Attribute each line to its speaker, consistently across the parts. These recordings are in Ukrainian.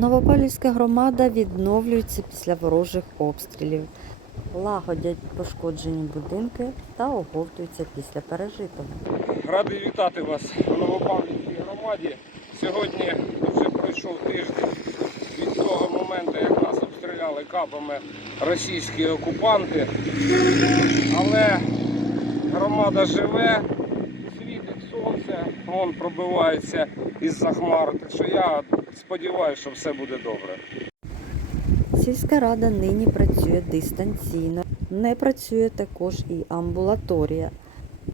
Speaker 1: Новопавлівська громада відновлюється після ворожих обстрілів, лагодять пошкоджені будинки та оговтуються після пережитого.
Speaker 2: Радий вітати вас у Новопавлівській громаді. Сьогодні вже пройшов тиждень від того моменту, як нас обстріляли кабами російські окупанти. Але громада живе, сонце, пробивається із-за хмар. Так що я сподіваюся, що все буде добре.
Speaker 1: Сільська рада нині працює дистанційно. Не працює також і амбулаторія.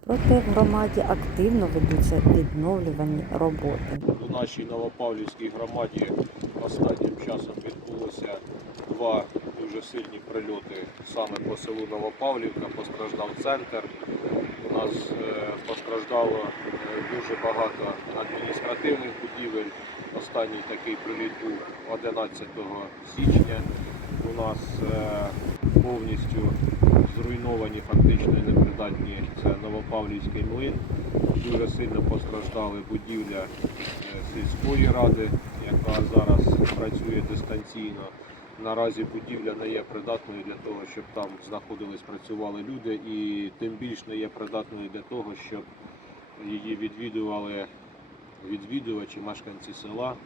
Speaker 1: Проте в громаді активно ведуться відновлювані роботи.
Speaker 3: У нашій Новопавлівській громаді останнім часом відбулося два дуже сильні прильоти саме по селу Новопавлівка. Постраждав центр. Нас е, постраждало е, дуже багато адміністративних будівель. Останній такий приліт був 11 січня. У нас е, повністю зруйновані, фактично непридатні. Це Новопавлівський млин. Дуже сильно постраждали будівля сільської ради, яка зараз працює дистанційно. Наразі будівля не є придатною для того, щоб там знаходились, працювали люди, і тим більш не є придатною для того, щоб її відвідували відвідувачі, мешканці села,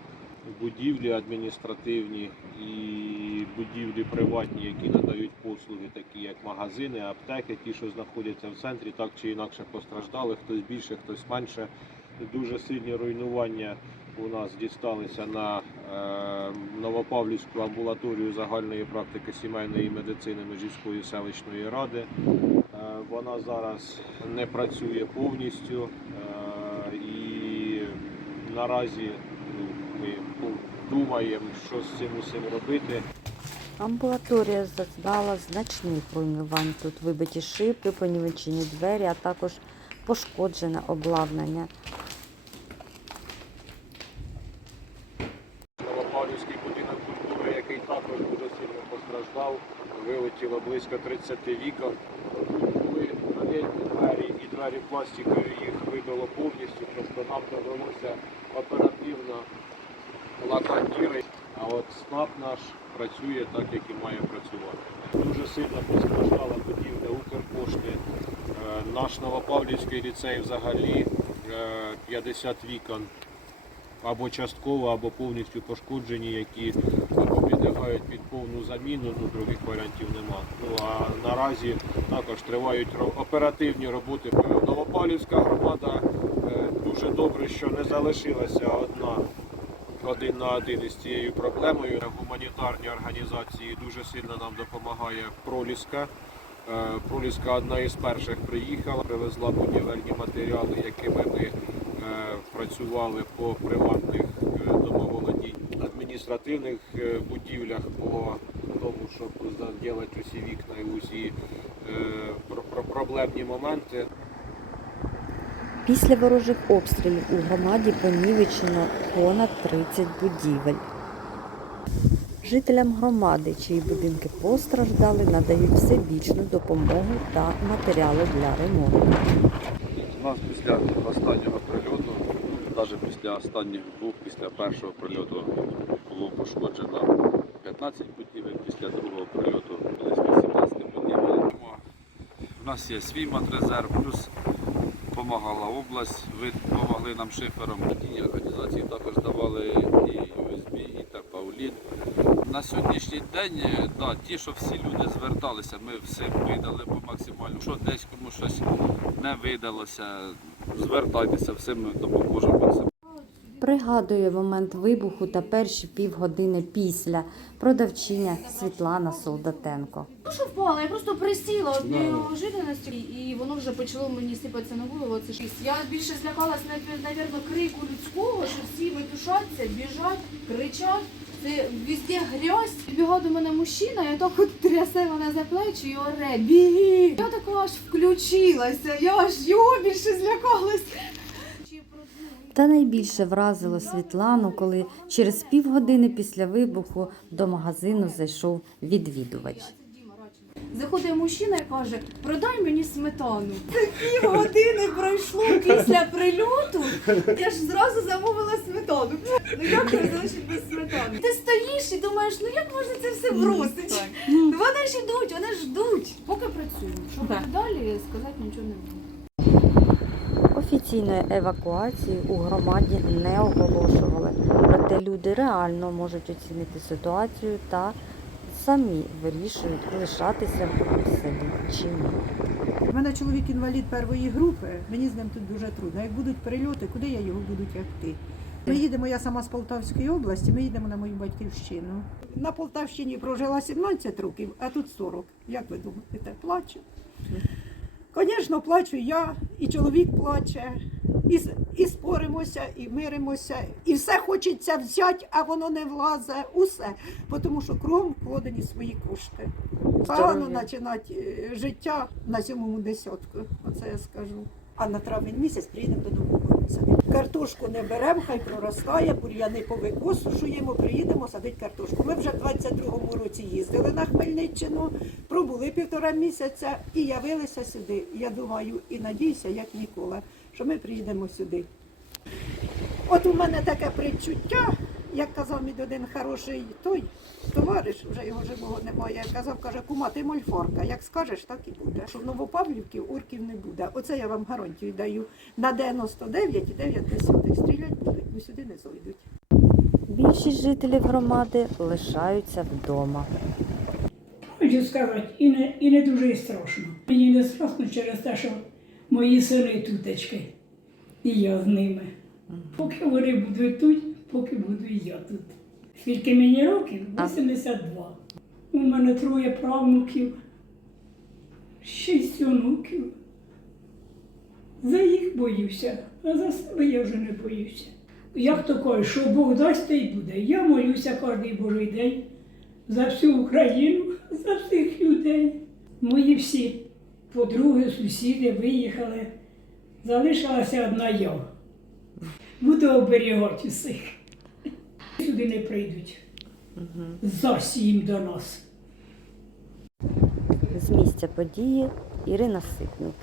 Speaker 3: будівлі адміністративні і будівлі приватні, які надають послуги, такі як магазини, аптеки, ті, що знаходяться в центрі, так чи інакше постраждали, хтось більше, хтось менше. Дуже сильні руйнування у нас дісталися на Новопавлівську амбулаторію загальної практики сімейної медицини Межівської селищної ради. Е, вона зараз не працює повністю е, і наразі ну, ми думаємо, що з цим усім робити.
Speaker 1: Амбулаторія зазнала значних руйнувань. Тут вибиті шибки, понівечені двері, а також пошкоджене обладнання.
Speaker 3: Новопавлівський будинок культури, який також дуже сильно постраждав, вилетіло близько 30 вікон. Були панельні двері і двері пластикові їх вибило повністю, тобто нам довелося оперативно латати. А от СНАП наш працює так, як і має працювати. Дуже сильно постраждала будівля Укрпошти. Е, Наш Новопавлівський ліцей взагалі е, 50 вікон або частково, або повністю пошкоджені, які або під повну заміну, ну других варіантів нема. Ну а наразі також тривають оперативні роботи. Новопавлівська громада е, дуже добре, що не залишилася одна. Один на один із цією проблемою гуманітарні організації дуже сильно нам допомагає Проліска. Е, Проліска одна із перших приїхала, привезла будівельні матеріали, якими ми е, працювали по приватних адміністративних е, будівлях, по тому, щоб зробити усі вікна і усі е, про- про- проблемні моменти.
Speaker 1: Після ворожих обстрілів у громаді понівечено понад 30 будівель. Жителям громади, чиї будинки постраждали, надають всебічну допомогу та матеріали для ремонту.
Speaker 4: У нас після останнього навіть після останніх двох, після першого прильоту було пошкоджено 15 будівель, після другого прильоту близько 17 будівель. У нас є свій матрезерв, плюс допомагала область, ви допомогли нам шифером. Ті організації також давали і USB, і Терпаулін. На сьогоднішній день, е, да, ті, що всі люди зверталися, ми все видали по максимальному. Що десь комусь щось не видалося, звертайтеся, всім ми максимально.
Speaker 1: Пригадує момент вибуху та перші півгодини після продавчиня Світлана Солдатенко.
Speaker 5: Ну що впала, я просто присіла від неожиданності, і воно вже почало мені сипатися на голову. Це ж я більше злякалась навірно, крику людського, що всі метушаться, біжать, кричать. Це везде грязь. Підбігав до мене мужчина, і так от трясе мене за плечі і оре, біги. Я така аж включилася, я аж його більше злякалась.
Speaker 1: Та найбільше вразило Світлану, коли через півгодини після вибуху до магазину зайшов відвідувач.
Speaker 5: Заходить мужчина і каже, продай мені сметану. Пів години пройшло після прильоту. Я ж зразу замовила сметану. Ну як я залишить без сметани? Ти стоїш і думаєш, ну як можна це все бросити? Вони ж ідуть, вони ж ждуть. Поки працюємо. Що буде далі, сказати нічого не можу.
Speaker 1: Офіційної евакуації у громаді не оголошували, проте люди реально можуть оцінити ситуацію та самі вирішують лишатися в селі чи ні.
Speaker 6: У мене чоловік інвалід першої групи, мені з ним тут дуже трудно. Як будуть прильоти, куди я його буду тягти? Ми їдемо, я сама з Полтавської області, ми їдемо на мою батьківщину. На Полтавщині прожила 17 років, а тут 40. Як ви думаєте, плачу? Звісно, плачу я, і чоловік плаче, і, і споримося, і миримося, і все хочеться взяти, а воно не влазе. Усе. Тому що кругом вкладені свої кошти. Погано починати е, життя на сьомому десятку, оце я скажу. А на травень місяць приїдемо додому. Картошку не беремо, хай проростає, бур'яни повикосушуємо, приїдемо садити картошку. Ми вже в 22-му році їздили на Хмельниччину, пробули півтора місяця і явилися сюди. Я думаю і надіюся, як ніколи, що ми приїдемо сюди. От у мене таке предчуття, як казав мій один хороший той товариш, вже його живого немає, казав, каже, кума, ти мольфарка, як скажеш, так і буде. Що в Новопавлівці орків не буде. Оце я вам гарантію даю на 99,9 стрілять будуть, бо сюди не зайдуть.
Speaker 1: Більшість жителів громади лишаються вдома.
Speaker 7: Хочу сказати, і не, і не дуже і страшно. Мені не страшно через те, що мої сини тутечки, і я з ними. Поки вони будуть тут, поки буду і я тут. Скільки мені років? 82. У мене троє правнуків, шість онуків. За їх боюся, а за себе я вже не боюся. Як то кажуть, що Бог дасть, те й буде. Я молюся кожен божий день за всю Україну, за всіх людей. Мої всі подруги, сусіди виїхали. Залишилася одна я. Буду оберігати усіх. Сюди не прийдуть. Зовсім до нас.
Speaker 1: З місця події Ірина Ситник.